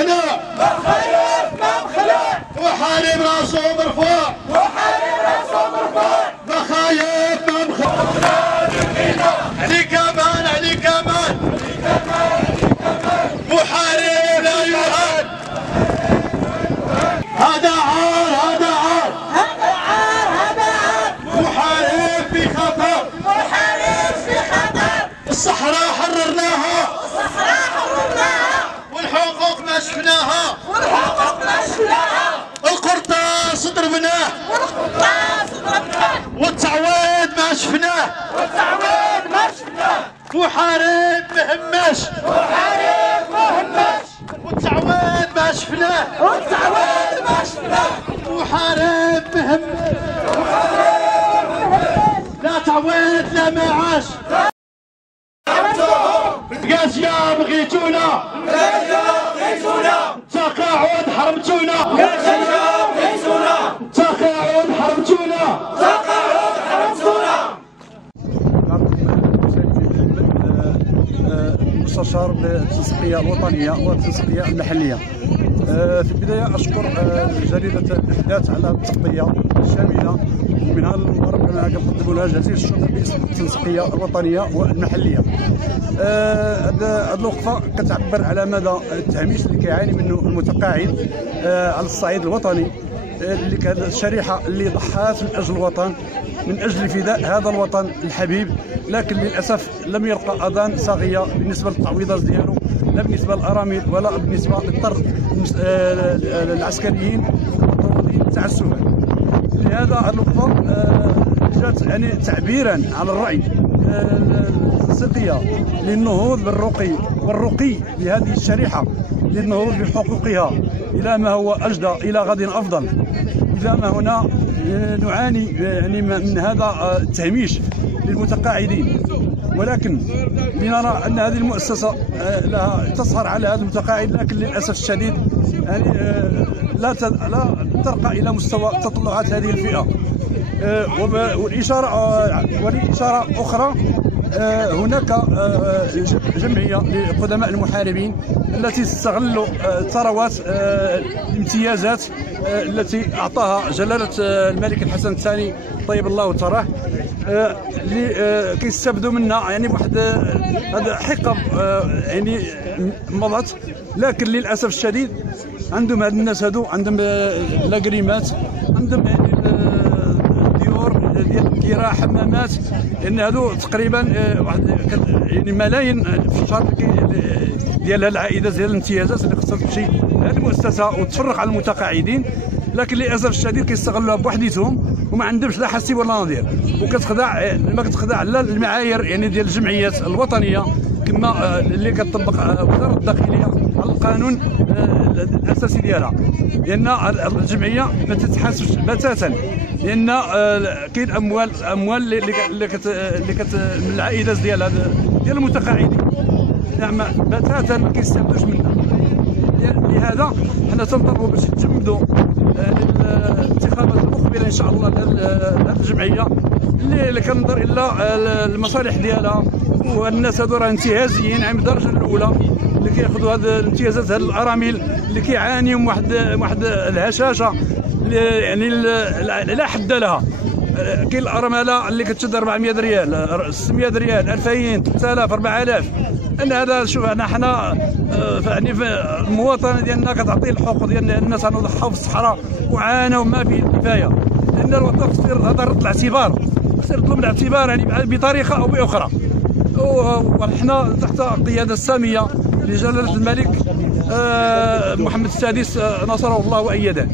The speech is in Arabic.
مخلوع وحارب راسه مرفوع مخايف ما مخلوع علي كمان محارب لا يهان هذا عار محارب في خطر الصحراء حررناها والحقوق ما شفناها القرطاس ضربناه والتعويض ما شفناه محارب مهمش والتعويض ما شفناه محارب مهمش لا تعويض لا معاش قاسيا بغيتونا تقاعد حرمتونا تقاعد حرمتونا مستشار بالتنسيقيه الوطنيه والتنسيقيه المحليه. في البدايه اشكر جريده الاحداث على التغطيه الشامله، ومن هذا المنبر كنقدم لها جزيل الشكر باسم التنسيقيه الوطنيه والمحليه. هذه الوقفه كتعبر على مدى التهميش اللي كيعاني منه المتقاعد على الصعيد الوطني، اللي كانت الشريحه اللي ضحات من اجل الوطن، من اجل فداء هذا الوطن الحبيب، لكن للاسف لم يلقى اذان صاغيه بالنسبه للتعويضات ديالو، لا بالنسبه للارامل ولا بالنسبه للطرد العسكريين المطرودين تعسفا. لهذا الوقفه جات يعني تعبيرا على الراي التنسيقيه للنهوض بالرقي والرقي لهذه الشريحه، للنهوض بحقوقها الى ما هو اجدى، الى غد افضل. اذا ما هنا نعاني يعني من هذا التهميش للمتقاعدين، ولكن لنرى ان هذه المؤسسه لها تسهر على هذا المتقاعد، لكن للاسف الشديد يعني لا ترقى الى مستوى تطلعات هذه الفئه. والاشاره اخرى، هناك جمعيه لقدماء المحاربين التي تستغل ثروات الامتيازات التي اعطاها جلاله الملك الحسن الثاني طيب الله ثراه، اللي كيستافدوا منها يعني بواحد هذا حقب يعني مضت، لكن للاسف الشديد عندهم هاد الناس هادو عندهم لاكريمات، عندهم يعني ديور ديال الكراء، حمامات، لان هادو تقريبا واحد يعني ملايين في الشهر ديال العائدات ديال الامتيازات اللي خصها تمشي لهذه المؤسسه وتفرق على المتقاعدين، لكن للاسف الشديد كيستغلوها بوحديتهم وما عندهمش لا حسيب ولا نظير، وكتخضع ما كتخضع لا المعايير يعني ديال الجمعيات الوطنيه كما اللي كتطبق وزاره الداخليه على القانون الاساسي ديالها، لان الجمعيه ما تتحاسبش بتاتا، لان كاين اموال اللي كت من العائدات ديال المتقاعدين نعم بتاتا ما كيستافدوش منها. لهذا حنا تنطلبوا باش يتجمدوا الانتخابات المقبله ان شاء الله لهذه الجمعيه اللي كنظر الى المصالح ديالها، والناس هذو راه انتهازيين عن الدرجه الاولى، اللي كياخذوا هذه الامتيازات، هذه الارامل اللي كيعانيوا من واحد الهشاشه يعني لا حد لها. كاين الارمله اللي كتشد 400 ريال 600 ريال 2000 3000 4000. ان هذا شوف حنا يعني المواطنه ديالنا كتعطي الحقوق ديال الناس، ضحاو في الصحراء وعانوا ما فيه الكفايه، لان الوطن خصو هذا رد الاعتبار، خصو يرد لهم الاعتبار يعني بطريقه او باخرى. وحنا تحت القياده الساميه لجلاله الملك محمد السادس نصره الله وايده.